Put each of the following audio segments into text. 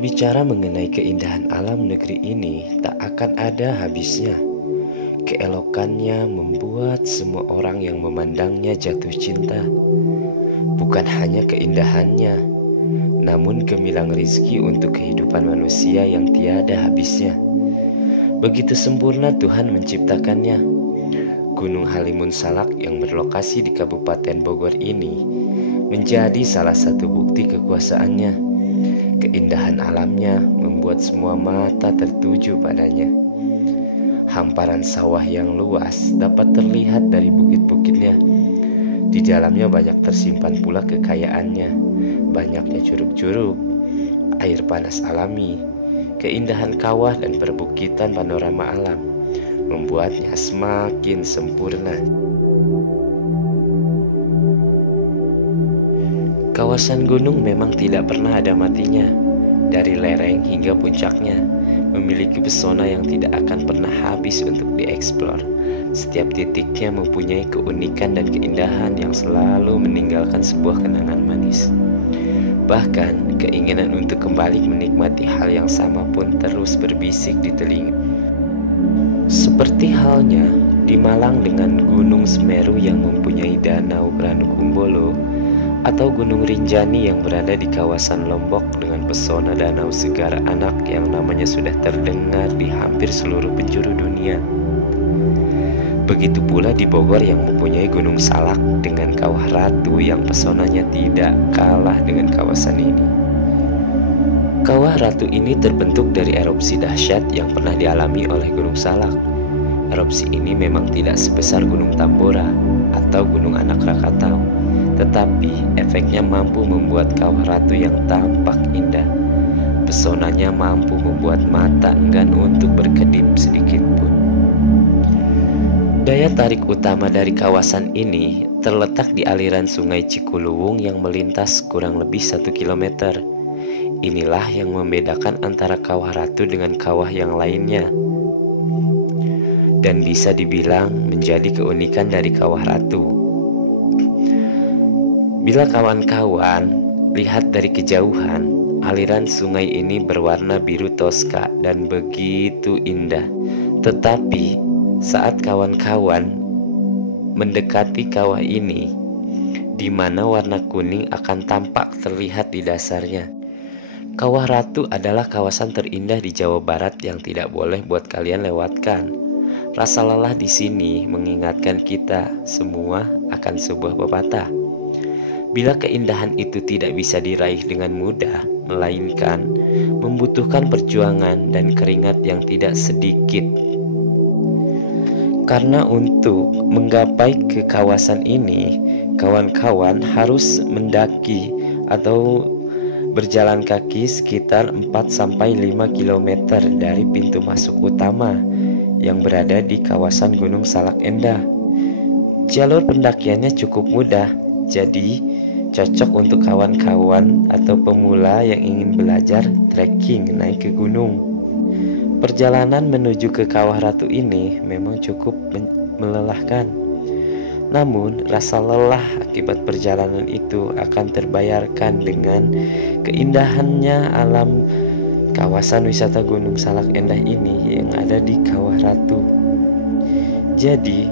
Berbicara mengenai keindahan alam negeri ini tak akan ada habisnya. Keelokannya membuat semua orang yang memandangnya jatuh cinta. Bukan hanya keindahannya, namun gemilang rizki untuk kehidupan manusia yang tiada habisnya. Begitu sempurna Tuhan menciptakannya. Gunung Halimun Salak yang berlokasi di Kabupaten Bogor ini menjadi salah satu bukti kekuasaannya. Keindahan alamnya membuat semua mata tertuju padanya. Hamparan sawah yang luas dapat terlihat dari bukit-bukitnya. Di dalamnya banyak tersimpan pula kekayaannya. Banyaknya curug-curug, air panas alami, keindahan kawah dan perbukitan panorama alam membuatnya semakin sempurna. Kawasan gunung memang tidak pernah ada matinya. Dari lereng hingga puncaknya memiliki pesona yang tidak akan pernah habis untuk dieksplor. Setiap titiknya mempunyai keunikan dan keindahan yang selalu meninggalkan sebuah kenangan manis. Bahkan keinginan untuk kembali menikmati hal yang sama pun terus berbisik di telinga. Seperti halnya di Malang dengan Gunung Semeru yang mempunyai danau Ranukumbolo, atau Gunung Rinjani yang berada di kawasan Lombok dengan pesona danau Segara Anak yang namanya sudah terdengar di hampir seluruh penjuru dunia. Begitu pula di Bogor yang mempunyai Gunung Salak dengan Kawah Ratu yang pesonanya tidak kalah dengan kawasan ini. Kawah Ratu ini terbentuk dari erupsi dahsyat yang pernah dialami oleh Gunung Salak. Erupsi ini memang tidak sebesar Gunung Tambora atau Gunung Anak Rakatau, tetapi efeknya mampu membuat Kawah Ratu yang tampak indah. Pesonanya mampu membuat mata enggan untuk berkedip sedikit pun. Daya tarik utama dari kawasan ini terletak di aliran sungai Cikuluwung yang melintas kurang lebih 1 kilometer. Inilah yang membedakan antara Kawah Ratu dengan kawah yang lainnya, dan bisa dibilang menjadi keunikan dari Kawah Ratu. Bila kawan-kawan lihat dari kejauhan, aliran sungai ini berwarna biru toska dan begitu indah. Tetapi saat kawan-kawan mendekati kawah ini, di mana warna kuning akan tampak terlihat di dasarnya. Kawah Ratu adalah kawasan terindah di Jawa Barat yang tidak boleh buat kalian lewatkan. Rasa lelah di sini mengingatkan kita semua akan sebuah pepatah. Bila keindahan itu tidak bisa diraih dengan mudah, melainkan membutuhkan perjuangan dan keringat yang tidak sedikit. Karena untuk menggapai ke kawasan ini, kawan-kawan harus mendaki atau berjalan kaki sekitar 4-5 km dari pintu masuk utama yang berada di kawasan Gunung Salak Endah. Jalur pendakiannya cukup mudah, jadi cocok untuk kawan-kawan atau pemula yang ingin belajar trekking naik ke gunung. Perjalanan menuju ke Kawah Ratu ini memang cukup melelahkan. Namun rasa lelah akibat perjalanan itu akan terbayarkan dengan keindahannya alam kawasan wisata Gunung Salak Endah ini yang ada di Kawah Ratu. Jadi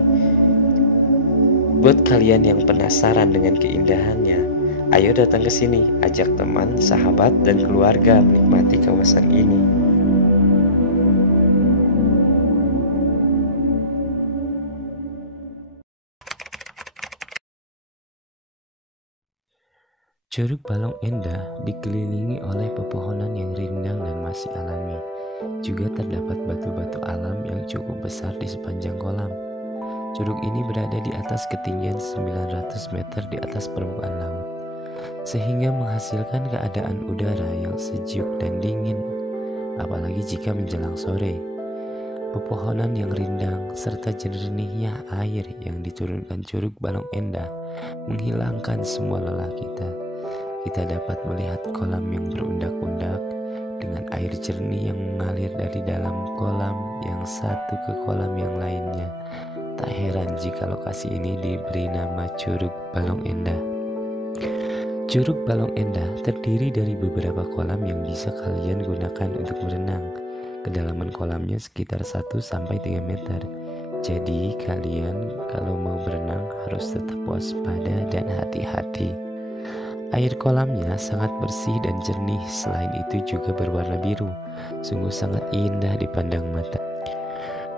buat kalian yang penasaran dengan keindahannya, ayo datang ke sini, ajak teman, sahabat, dan keluarga menikmati kawasan ini. Curug Balong Endah dikelilingi oleh pepohonan yang rindang dan masih alami. Juga terdapat batu-batu alam yang cukup besar di sepanjang kolam. Curug ini berada di atas ketinggian 900 meter di atas permukaan laut, sehingga menghasilkan keadaan udara yang sejuk dan dingin, apalagi jika menjelang sore. Pepohonan yang rindang serta jernihnya air yang diturunkan Curug Balong Endah menghilangkan semua lelah kita. Kita dapat melihat kolam yang berundak-undak dengan air jernih yang mengalir dari dalam kolam yang satu ke kolam yang lainnya. Tak heran jika lokasi ini diberi nama Curug Balong Endah. Curug Balong Endah terdiri dari beberapa kolam yang bisa kalian gunakan untuk berenang. Kedalaman kolamnya sekitar 1-3 meter. Jadi kalian kalau mau berenang harus tetap waspada dan hati-hati. Air kolamnya sangat bersih dan jernih, selain itu juga berwarna biru. Sungguh sangat indah dipandang mata.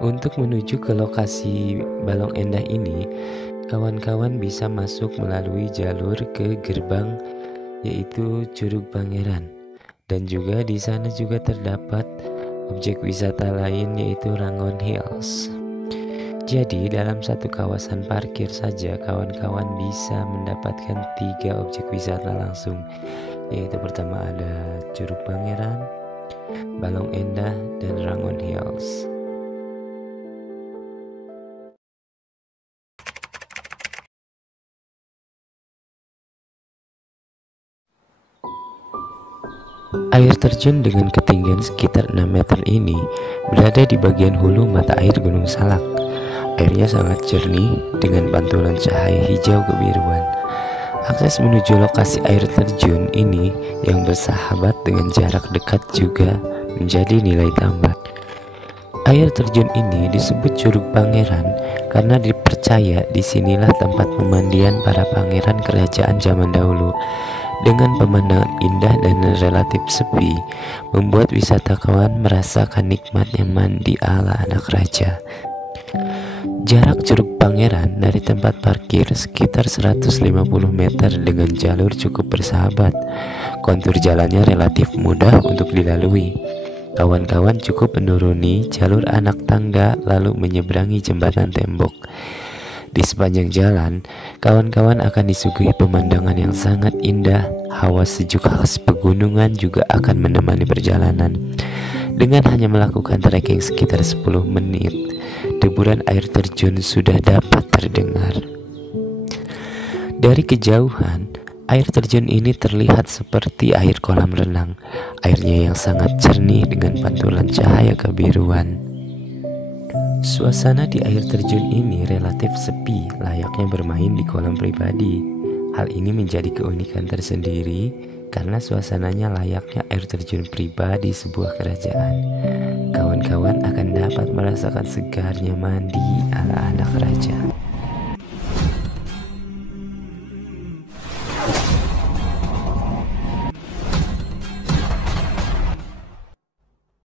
Untuk menuju ke lokasi Balong Endah ini, kawan-kawan bisa masuk melalui jalur ke gerbang yaitu Curug Pangeran, dan juga di sana juga terdapat objek wisata lain yaitu Rangon Hills. Jadi dalam satu kawasan parkir saja kawan-kawan bisa mendapatkan 3 objek wisata langsung, yaitu pertama ada Curug Pangeran, Balong Endah, dan Rangon Hills. Air terjun dengan ketinggian sekitar 6 meter ini berada di bagian hulu mata air Gunung Salak. Airnya sangat jernih dengan pantulan cahaya hijau kebiruan. Akses menuju lokasi air terjun ini yang bersahabat dengan jarak dekat juga menjadi nilai tambah. Air terjun ini disebut Curug Pangeran karena dipercaya disinilah tempat pemandian para pangeran kerajaan zaman dahulu. Dengan pemandangan indah dan relatif sepi, membuat wisatawan merasakan nikmatnya mandi ala anak raja. Jarak Curug Pangeran dari tempat parkir sekitar 150 meter dengan jalur cukup bersahabat. Kontur jalannya relatif mudah untuk dilalui. Kawan-kawan cukup menuruni jalur anak tangga lalu menyeberangi jembatan tembok. Di sepanjang jalan, kawan-kawan akan disuguhi pemandangan yang sangat indah. Hawa sejuk khas pegunungan juga akan menemani perjalanan. Dengan hanya melakukan trekking sekitar 10 menit, deburan air terjun sudah dapat terdengar. Dari kejauhan, air terjun ini terlihat seperti air kolam renang. Airnya yang sangat jernih dengan pantulan cahaya kebiruan. Suasana di air terjun ini relatif sepi, layaknya bermain di kolam pribadi. Hal ini menjadi keunikan tersendiri karena suasananya layaknya air terjun pribadi sebuah kerajaan. Kawan-kawan akan dapat merasakan segarnya mandi ala anak raja.